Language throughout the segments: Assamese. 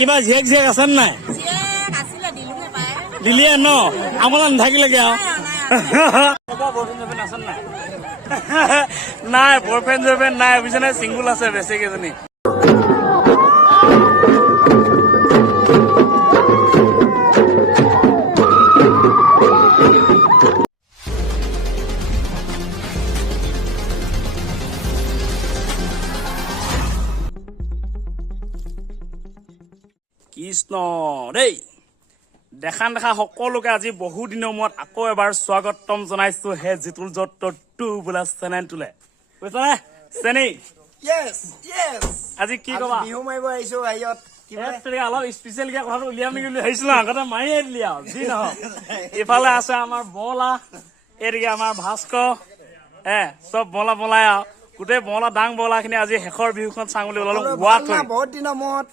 কিবা জীয়েক জীয়েক আছে নাই? দিলিয়ে ন আমাৰ নাথাকিলেগে আৰু নাই বয়ফ্ৰেণ্ড জয়ফ্ৰেণ্ড নাই বুজিছে নে চিংগুল আছে বেছি কেইজনী কৃষ্ণ দেই দেখা দেখা সকলোকে আজি বহু দিনৰ মূৰত আকৌ এবাৰ স্বাগতম জনাইছো হে জিতুল জট টু বোলা চেনেলটোলে বুজিছানে চেনি আজি কি কবা বিহু মাৰিব আহিছো বাহিৰত অলপ স্পেচিয়েলকে কথাটো উলিয়াম নেকি বুলি ভাবিছিলো আগতে মাৰিয়ে দিলি আৰু যি নহওক ইফালে আছে আমাৰ বলা এইদিকে আমাৰ ভাস্কৰ চব বলা বলাই আৰু গোটেই বলা ডাং বলা খিনি আজি শেষৰ বিহুখন চাং বুলি ওলালো বহুত দিনৰ মূৰত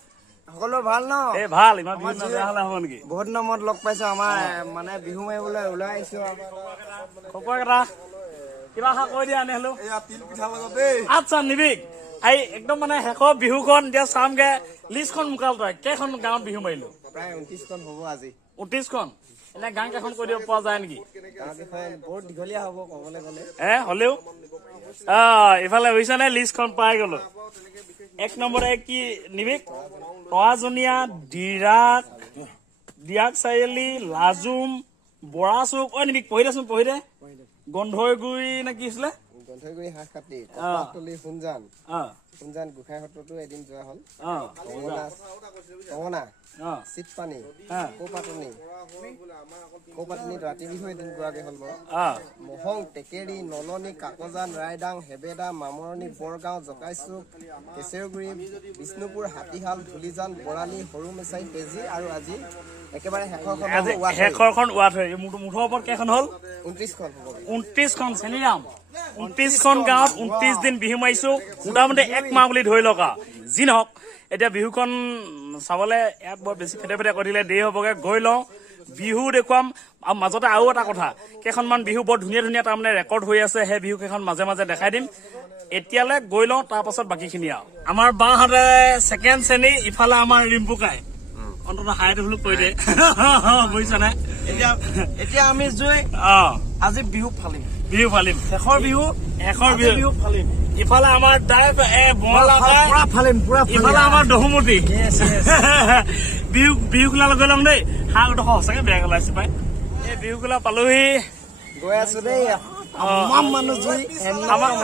সকলো ভাল ন এই ভাল ইমান বিহু নজা হলে হ'ব নেকি বহুত দিনৰ মূৰত লগ পাইছো আমাৰ মানে বিহু মাৰিবলৈ ওলাই আহিছো খকুৱা কিবা এটা কৈ দিয়া আনিলো আচ্ছা নিবিক এই একদম মানে শেষৰ বিহুখন এতিয়া চামগে লিষ্টখন মোকাল তই কেইখন গাঁৱত বিহু মাৰিলো প্ৰায় 29খন হ'ব আজি 29খন এনে গান কেইখন কৈ দিব পৰা যায় নেকি বহুত দীঘলীয়া হ'ব ক'বলৈ গ'লে হ'লেও ইফালে বুজিছা নে লিষ্টখন পাই গলো 1 নম্বৰে কি নিবিক টৰাজনীয়া দিৰাক চাৰিআলি লাজুম বৰা চুক নিবিক পঢ়ি দেচোন পঢ়ি দে গন্ধৈগুৰি নে কি আছিলে গন্ধৈগুৰি হাঁহ কাটি সুনজান গোসাঁই সত্ৰতো এদিন যোৱা হ'ল কঙনা চিটপানী কৌপাতনিত ৰাতি বিহু এদিন গোৱাগে হ'ল বাৰু মহং টেকেৰি নলনি কাকজান ৰায়দাং হেবেদা মামৰণি বৰগাঁও জকাইচুক কেচেৰগুৰি বিষ্ণুপুৰ হাতীহাল ধুলিজান বৰালি সৰু মেচাই তেজী আৰু আজি একেবাৰে শেষৰখন ৱাট হয় মুঠৰ ওপৰত কেইখন হ'ল 29খন চেনিৰাম 29খন গাঁৱত 29 দিন বিহু মাৰিছো মোটামুটি 1 মাহ বুলি ধৰি লওক যি নহওক এতিয়া বিহুখন চাবলৈ ইয়াত বৰ বেছি ফেটে ফেটে কৰি দিলে দেৰি হ'বগে গৈ লওঁ বিহু দেখুৱাম আৰু মাজতে আৰু এটা কথা কেইখনমান বিহু বৰ ধুনীয়া ধুনীয়া তাৰমানে ৰেকৰ্ড হৈ আছে সেই বিহু কেইখন মাজে মাজে দেখাই দিম এতিয়ালৈ গৈ লওঁ তাৰ পাছত বাকীখিনি আৰু আমাৰ বাহঁতে ছেকেণ্ড শ্ৰেণী ইফালে আমাৰ ৰিম্পুকাই অন্ততঃ হাইটো হলো কৈ দে বুজিছা নে এতিয়া আমি জুই আজি বিহু ফালিম শেষৰ বিহু ফালিম ইফালে আমাৰ ইফালে আমাৰ দহুমতি বিহু কোলা লগাই ল'ম দেই হাঁহ সঁচাকে বেয়া ওলাইছে পাই এই বিহু কোলা পালোহি গৈ আছো দেই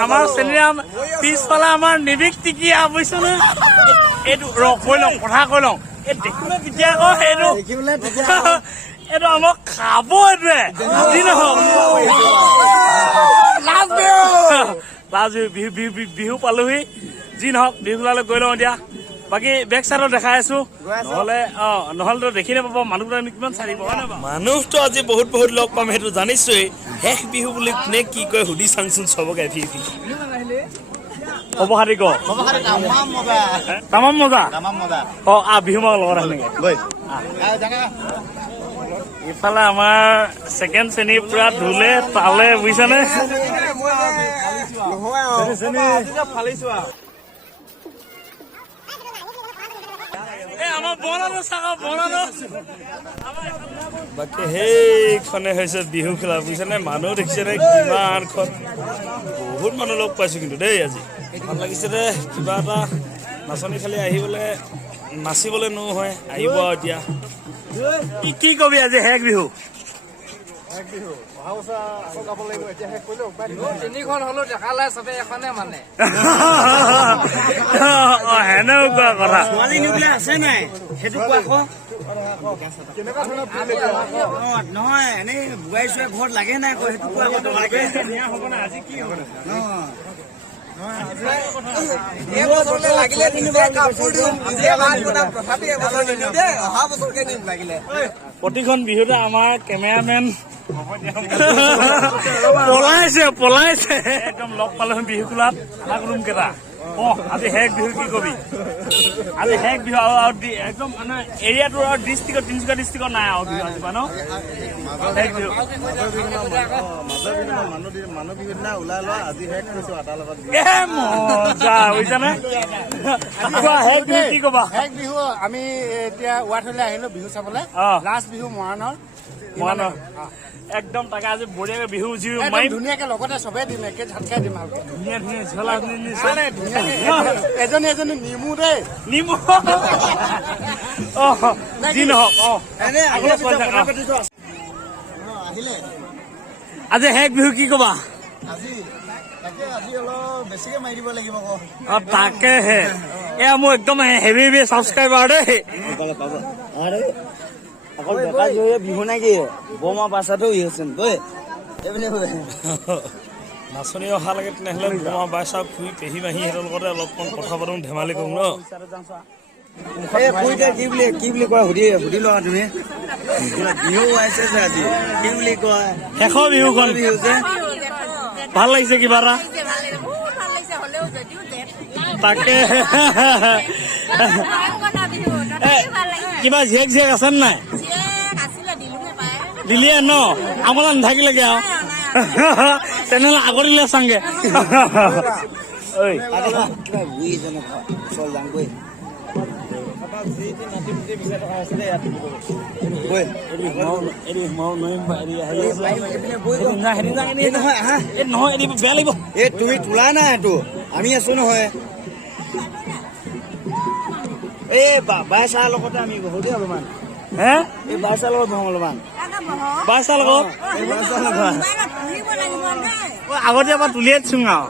আমাৰ চেনিৰাম পিছফালে আমাৰ নিবিক টিকিয়া বুজিছ নে এইটো কৈ লওঁ কথা কৈ লওঁ এই দেখিলে তেতিয়া আকৌ এইটো আমাক খাব এইটোৱে যি নহওক বিহু পালোহি যি নহওক বিহু কোলালৈ গৈ লওঁ এতিয়া বাকী বেক চাইডত দেখাই আছো নহ'লেতো দেখি নাপাব মানুহটো আমি কিমান চাই দিব মানুহটো আজি বহুত লগ পাম সেইটো জানিছোৱেই শেষ বিহু বুলি কোনে কি কয় সুধি চাংচোন চবকে খবৰ খাতি ক তামাম মজা বিহু মাৰ লগত আহেগে ইফালে আমাৰ ছেকেণ্ড শ্ৰেণী পুৰা ঢোলে তালে বুজিছানে বাকী সেইখনে হৈছে বিহু খেলা বুজিছানে মানুহ দেখিছে নে কিমানখন বহুত মানুহ লগ পাইছো কিন্তু দেই আজি ভাল লাগিছে দে কিবা এটা নাচনি খালি আহিবলৈ নাচিবলৈ নহয় আহিব এতিয়া কি কবি আজি শেষ বিহু তিনিখন হলো দেখালে চবে এখনে মানে সেনেকুৱা কথা আছে নাই সেইটো কোৱা নহয় এনেই বুঢ়াই চুৱাই ঘৰত লাগে নাই সেইটো কোৱা আজি কি হ'ব প্ৰতিখন বিহুতে আমাৰ কেমেৰামেন পলাইছে একদম লগ পালে বিহু খোলাত ৰুম কেইটা আজি শেষ বিহু কি কবি আজি শেষ বিহু একদম মানে এৰিয়াটো আৰু ডিষ্ট্ৰিক্টত তিনিচুকীয়া ডিষ্ট্ৰিক্টত নাই আৰু বিহু আজি ন শেষ বিহু মানুহ বিহুৰ দিনা ওলাই লোৱা আজি শেষ কৰিছো আটাৰ লগত মজা বুজিছানে শেষ বিহু কি কবা শেষ বিহু আমি এতিয়া ৱাৰ্ডলৈ আহিলো বিহু চাবলৈ লাষ্ট বিহু মৰাণৰ একদম তাকে আজি বঢ়িয়াকে বিহু জিও মাৰিম ধুনীয়াকে লগতে চবে দিম একে ঝাটকাই দিম ভালকে ধুনীয়া ঝলা এজনী এজনী নিমু দেই নিমু যি নহওক আজি শেষ বিহু কি কবা বেছিকে মাৰি দিব লাগিব তাকেহে এয়া মোৰ একদম হেভি ছাবস্ক্ৰাইবাৰ দেই অকল ডেকা জয়ে বিহু নাকি বোমা বাচাটো ইহচোন বৈ এইপিনে নাচনি অহা লাগে তেনেহ'লে বোমা বাইচা ফুৰি পেহী মাহীহঁতৰ লগতে অলপমান কথা পাতোঁ ধেমালি কৰোঁ ন এই ফুৰিতে কি বুলি কয় সুধি লোৱা তুমি বিহু আহিছে যে আজি কি বুলি কয় শেষৰ বিহুখন বিহু যে ভাল লাগিছে কিবা এটা তাকে কিবা জীয়েক আছে নাই দিলিয়ে ন আমাৰ নাথাকিলেগে আৰু তেনেহ'লে আগৰ দিলে চাংগে চল যাম গৈ বেয়া লাগিব এই তুমি তোলা নাই এইটো আমি আছো নহয় এই বাই চাৰ লগতে আমি বহুতে অলপমান হে এই বাই চাৰ লগত বহো অলপমান বাইচা লগত আগতে এবাৰ তুলিয়ে দিছো আৰু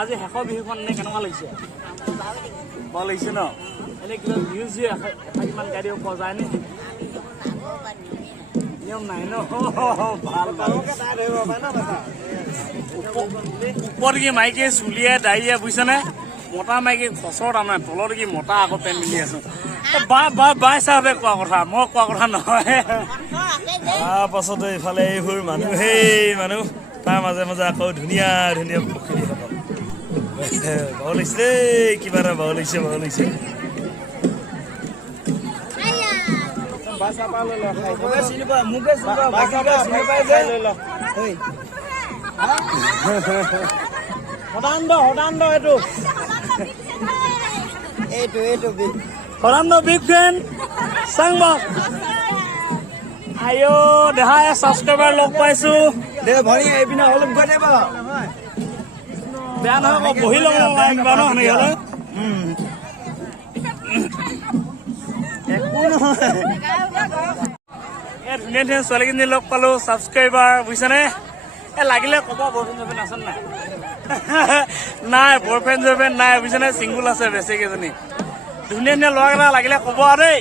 আজি শেষৰ বিহুখন এনে কেনেকুৱা লাগিছে ভাল লাগিছে ন এনে কিবা বিহু যি কিমান গাড়ী পোৱা যায় নে নিয়ম নাই ন ভাল ওপৰত কি মাইকী চুলিয়ে দাড়িয়ে বুজিছানে মতা মাইকী খচৰ তাৰমানে তলত কি মতা আকৌ পেণ্ট মিলি আছো বাই চাহে কোৱা কথা মই কোৱা কথা নহয় তাৰপাছতে ইফালে এইবোৰ মানুহ মানুহ তাৰ মাজে মাজে আকৌ ধুনীয়া পুখুৰী হ'ব ভাল লাগিছে দেই কিবা এটা ভাল লাগিছে সদানন্দ এইটো সদানন্দ বিগ ফ্ৰেণ্ড চাংবাক আইঅ দেহাই ছাবস্ক্ৰাইবাৰ লগ পাইছো দে ভৰি এইপিনে অলপ গৈ দে বাৰু বেয়া নহয় বহি ল'ব কিবা ন সেনেকে হ'লে একো নহয় এই ধুনীয়া ছোৱালীখিনি লগ পালো ছাবস্ক্ৰাইবাৰ বুজিছানে এ লাগিলে ক'ব বয়ফ্ৰেণ্ড আছে নাই নাই বয়ফ্ৰেণ্ড নাই বুজিছানে চিংগুল আছে বেছি কেইজনী ধুনীয়া ল'ৰাকেইটা লাগিলে ক'ব আৰু দেই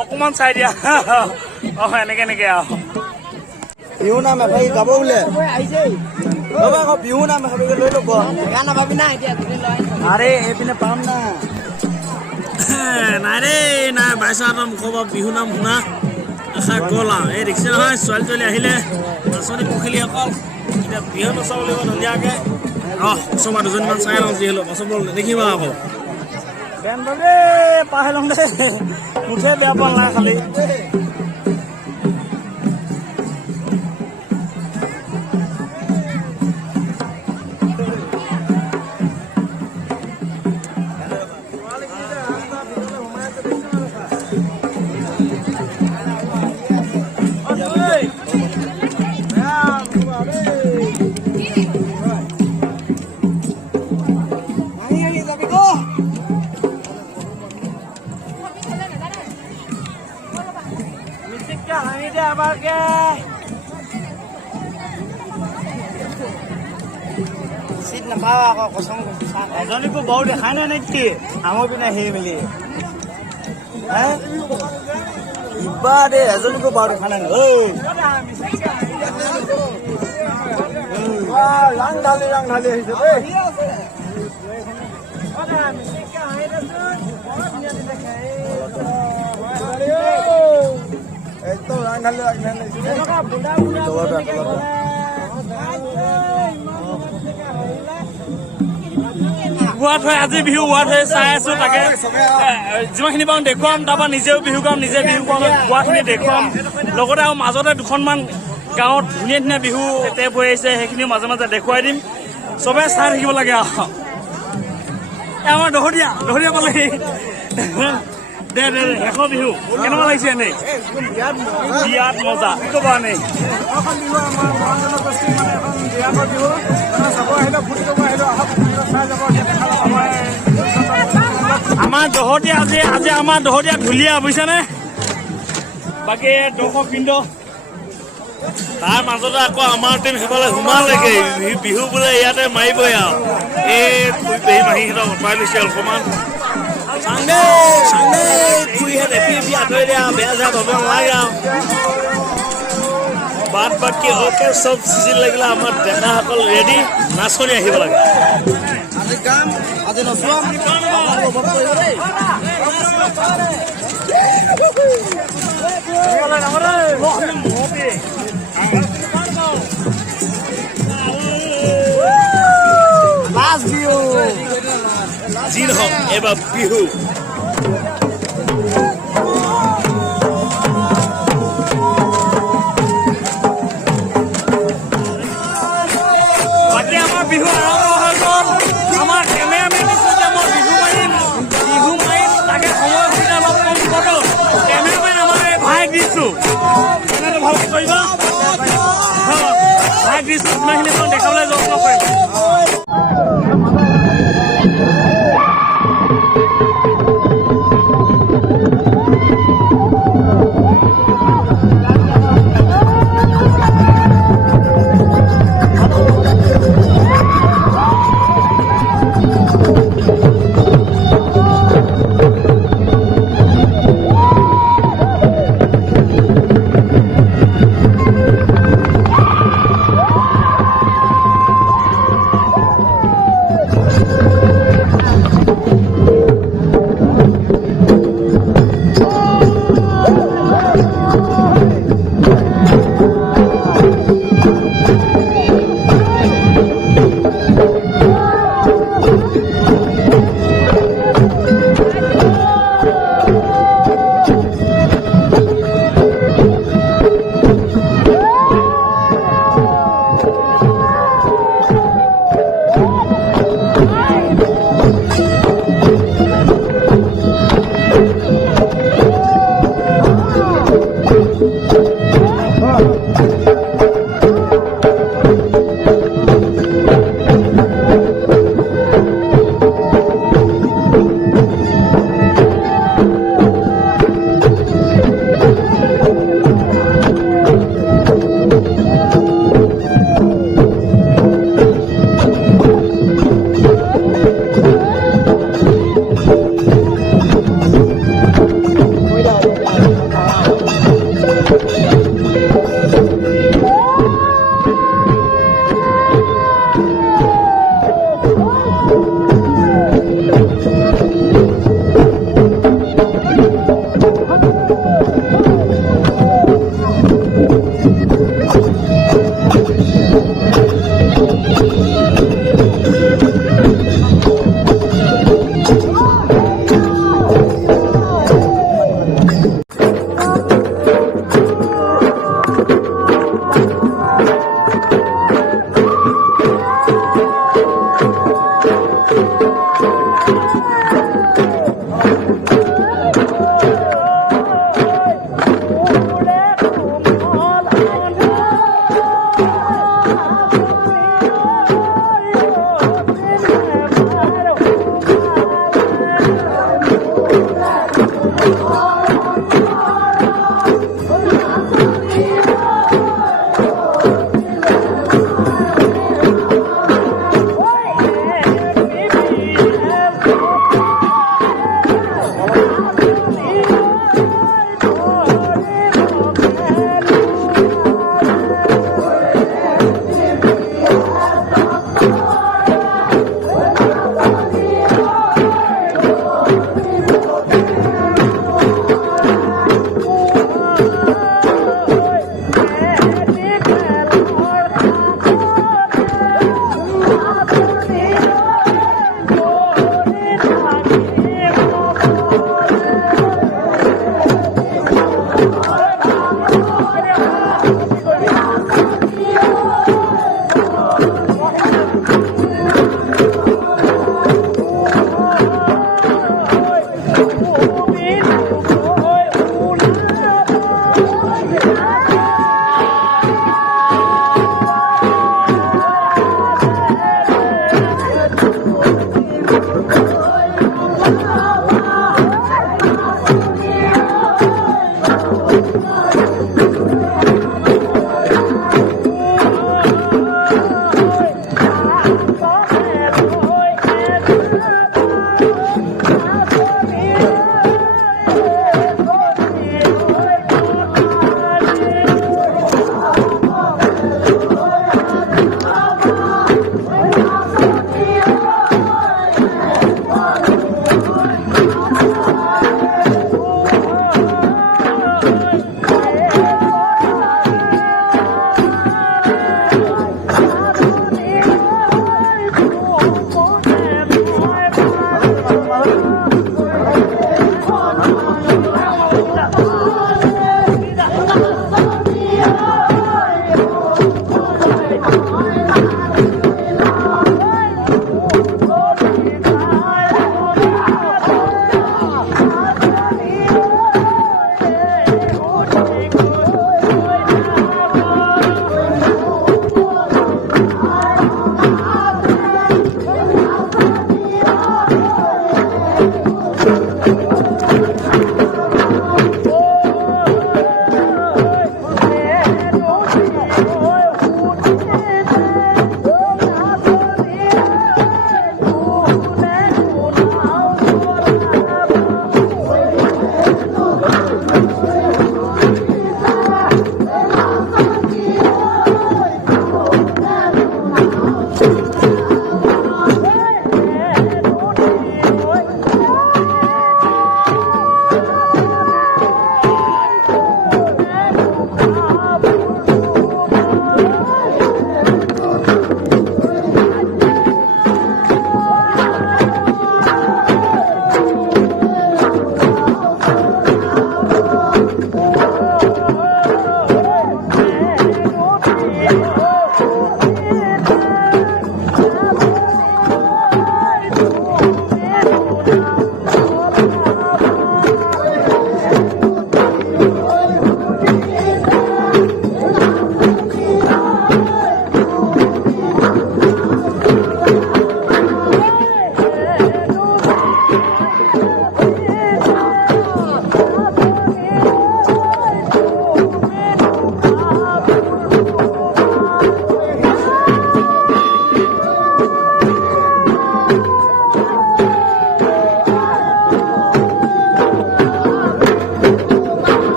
অকণমান চাই দিয়া এনেকে আৰু বিহু নাম এভাগি গাব বোলে ৰ'বা আকৌ বিহু নাম এভাগি লৈ ল'ব নাভাবি না এতিয়া আৰে এইপিনে পাম না নাই দেই নাই বাইচাহঁতৰ মুখৰ পৰা বিহু নাম শুনা আশা গ'ল আৰু এই দেখিছে নহয় ছোৱালী আহিলে নাচনী পখিলি অকল এতিয়া বিহু নচাব লাগিব ধুনীয়াকৈ ওচৰ দুজনীমান চাই লওঁ যি হ'লেও পাছত দেখিবা আকৌ বেন বাবি পাহে লওঁ দেই মুঠে বেয়া পোৱা নাই খালি চিট নাপাওঁ আকৌ কচম এজনীকো বাৰু দেখাই নাই নেকি আমাৰ পিনে সেই মেলি কিবা দেই এজনীকো বাৰু দেখা নাই ৰাং ঢালি আহিছে দেই একদম ৰাং ঢালি গোৱাত হৈ আজি বিহু গোৱাত হৈ চাই আছো তাকে যিমানখিনি পাওঁ দেখুৱাম তাৰপৰা নিজেও বিহু গাম নিজে বিহু গোৱাখিনি দেখুৱাম লগতে আৰু মাজতে দুখনমান গাঁৱত ধুনীয়া ধুনীয়া বিহু টেপ হৈ আহিছে সেইখিনিও মাজে মাজে দেখুৱাই দিম চবে চাই থাকিব লাগে আৰু আমাৰ দহৰীয়া পালেহি দে শেষ বিহু কেনেকুৱা লাগিছে এনেই বিৰাট মজা কি ক'ব এনেই আমাৰ দহৰীয়া আজি আমাৰ দহৰীয়া ঢুলীয়া বুজিছানে বাকী দৰ্শক বৃন্দ তাৰ মাজতে আকৌ আমাৰ টিম সেইফালে সোমালেগে বিহু বোলে ইয়াতে মাৰিবই আৰু এই মাহীহঁতক উঠাই লৈছে অকণমান বাদ বাকী অ'কে চব চিজিল লাগিলে আমাৰ ডেকাসকল ৰেডি নাচনি আহিব লাগে যি নহওক এবাৰ বিহু বাকী আমাৰ বিহু আৰম্ভ হৈ গ'ল আমাৰ কেমেৰামেন আমাৰ বিহু মাৰিম তাকে সময় সুবিধা অলপ কম পাতো কেমেৰামেন আমাৰ ভাইক দিছো কেমেৰাটো ভালকৈ কৰিবা ভাইক দিছো যিমানখিনি দেখাবলৈ যত্ন কৰিম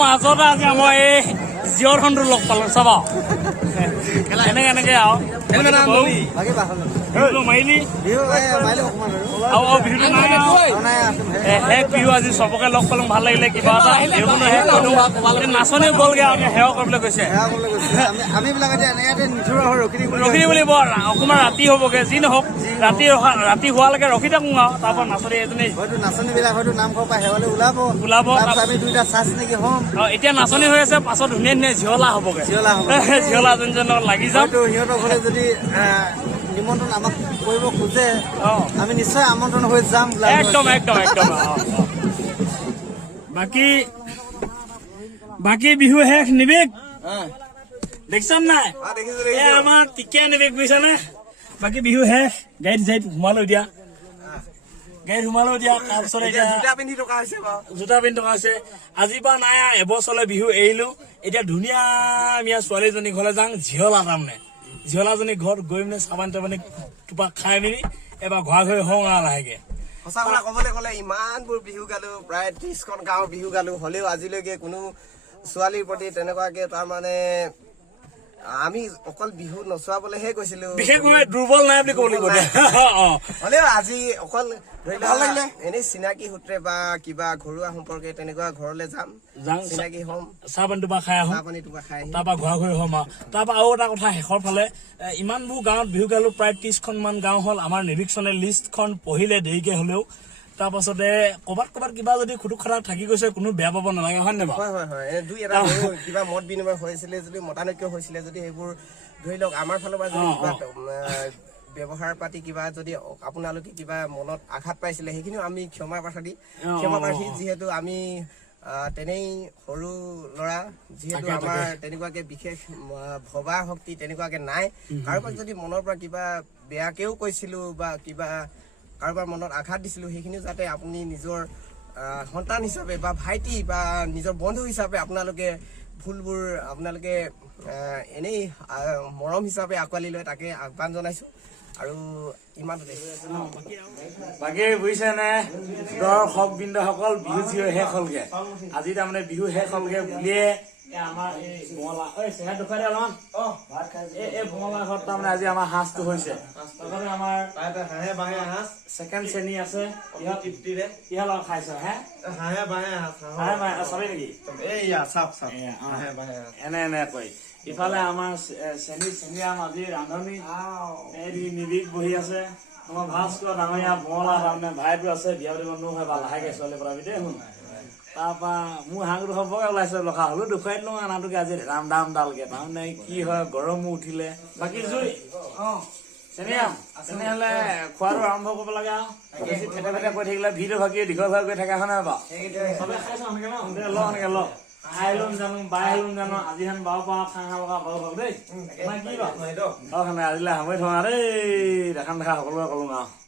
মাজতে আজি আমাৰ এই জীয়ৰ খণ্ডটো লগ পালো চাবা এনেকে এনেকে আৰু মাৰিলি আৰু বিহুটো নাই শেষ বিহু আজি চবকে লগ পালো ভাল লাগিলে কিবা এটা নাচনীও গ'লগে আৰু সেৱা কৰিবলৈ গৈছে ৰখি দিব লাগিব অকণমান ৰাতি হ'বগে যি নহওক ৰাতি হোৱালৈকে ৰখি থাকো আৰু তাৰ পৰা নাচনী এজনী নাচনী বিলাক হয়তো নামঘৰৰ পৰা সেৱালৈ ওলাব আমি দুইটা চাৰ্জ নেকি হ'ম এতিয়া নাচনী হৈ আছে পাছত ধুনীয়া ধুনীয়া ঝিয়লা হ'বগে ঝিয়লা যোনজনক লাগি যাম সিহঁতৰ ঘৰলে যদি নিমন্ত্ৰণ আমাক কৰিব খোজে আমি নিশ্চয় আমন্ত্ৰণ হৈ যাম একদম একদম একদম বাকী বিহু শেষ নিবেক দেখিছাম নাই আমাৰ টিকিয়া নিবেক বুজিছা নে বাকী বিহু শেষ গাড়ীত সোমালো দিয়া তাৰপিছত এতিয়া জোতা পিন্ধি থকা হৈছে আজিৰ পৰা নাই এবছৰলৈ বিহু এৰিলো এতিয়া ধুনীয়া মিয়া ছোৱালীজনী ঘৰলৈ যাওঁ ঝিয়লা তাৰমানে ঝিয়লাজনী ঘৰত গৈ মানে চাবান তাবানি টোপাক খাই মেলি এবাৰ ঘৰা ঘৰি হওঁ আৰু লাহেকে সঁচা কথা কবলৈ গ'লে ইমানবোৰ বিহু গালো প্ৰায় 30খন গাঁৱৰ বিহু গালো হলেও আজিলৈকে কোনো ছোৱালীৰ প্ৰতি তেনেকুৱাকে তাৰমানে আমি অকল বিহু নচুৱাবলৈহে গৈছিলো বিশেষভাৱে দুৰ্বল নাই বুলি ক'ব লাগিব হলেও আজি অকল এনেই চিনাকি সূত্ৰে বা কিবা ঘৰুৱা সম্পৰ্কে তেনেকুৱা ঘৰলৈ যাম চিনাকি হ'ম চাহ পানী টোপা খাই আহোঁ তাৰ পৰা ঘৰা ঘৰি হ'ম আৰু তাৰ পৰা আৰু এটা কথা শেষৰ ফালে ইমানবোৰ গাঁৱত বিহু গালো প্ৰায় 30খন মান গাঁও হ'ল আমাৰ নিৰীক্ষণে লিষ্টখন পঢ়িলে দেৰিকে হলেও তাৰ পাছতে ক'বাত কিবা যদি খুটুক খাটাক থাকি গৈছে কোনো বেয়া পাব নালাগে হয় নে বাৰু হয় দুই এটা কিবা মত বিনিময় হৈছিলে যদি মতানৈক্য হৈছিলে যদি সেইবোৰ ধৰি লওক আমাৰ ফালৰ পৰা যদি ব্যৱহাৰ পাতি কিবা যদি আপোনালোকে কিবা মনত আঘাত পাইছিলে সেইখিনিও আমি ক্ষমা প্ৰাৰ্থী যিহেতু আমি তেনেই সৰু ল'ৰা যিহেতু আমাৰ তেনেকুৱাকে বিশেষ ভবা শক্তি তেনেকুৱাকে নাই কাৰোবাক যদি মনৰ পৰা কিবা বেয়াকেও কৈছিলো বা কিবা কাৰোবাৰ মনত আঘাত দিছিলো সেইখিনি যাতে আপুনি নিজৰ সন্তান হিচাপে বা ভাইটি বা নিজৰ বন্ধু হিচাপে আপোনালোকে ভুলবোৰ আপোনালোকে এনেই মৰম হিচাপে আঁকোৱালি লয় তাকে আহ্বান জনাইছো আৰু ইমানতে বাকী বুজিছে নে দৰ্শক বৃন্দসকল বিহু চিহু শেষ হ'লগে আজি তাৰমানে বিহু শেষ হ'লগে বুলিয়ে আমাৰ এই বঙলা চেহেৰা দেখুৱাই দিয়া অলপমান এই বঙলা ঘৰত তাৰমানে আজি আমাৰ সাজটো হৈছে আমাৰ ছেকেণ্ড শ্ৰেণী আছে ইহঁত খাইছ চাবি নেকি এনে কৈ ইফালে আমাৰ চেনিৰাম আজি ৰান্ধনি নিবিক বহি আছে আমাৰ ভাস্কৰ ডাঙৰীয়া বঙলা তাৰমানে ভাইটো আছে বিয়া পাতিব নহয় বা লাহেকে ছোৱালী পঢ়াবি দেই শুন তাৰপৰা মোৰ হাঁহটো হ'বকে ওলাইছে লখা হ'লেও দেখুৱাই দিলোঁ আনাটোকে আজি ৰাম দাম ডালকে তাৰমানে কি হয় গৰমো উঠিলে বাকী জুই চেনিৰাম তেনেহ'লে খোৱাটো আৰম্ভ কৰিব লাগে আৰু বেছি ফেটে ফেটে কৈ থাকিলে ভিডিঅ' ভাগি দীঘল ভাগ কৰি থাকে হয় নহয় বাৰু চবে খাইছ সেনেকে ন সেনেকে ল খাই লম জানো বাই লম জানো আজি হেন বাৰু পাওঁ খাং খাব বাৰু দেই কি বাৰু আজিলৈ সামৰি থওঁ দেই দেখা সকলোৱে ক'লো আৰু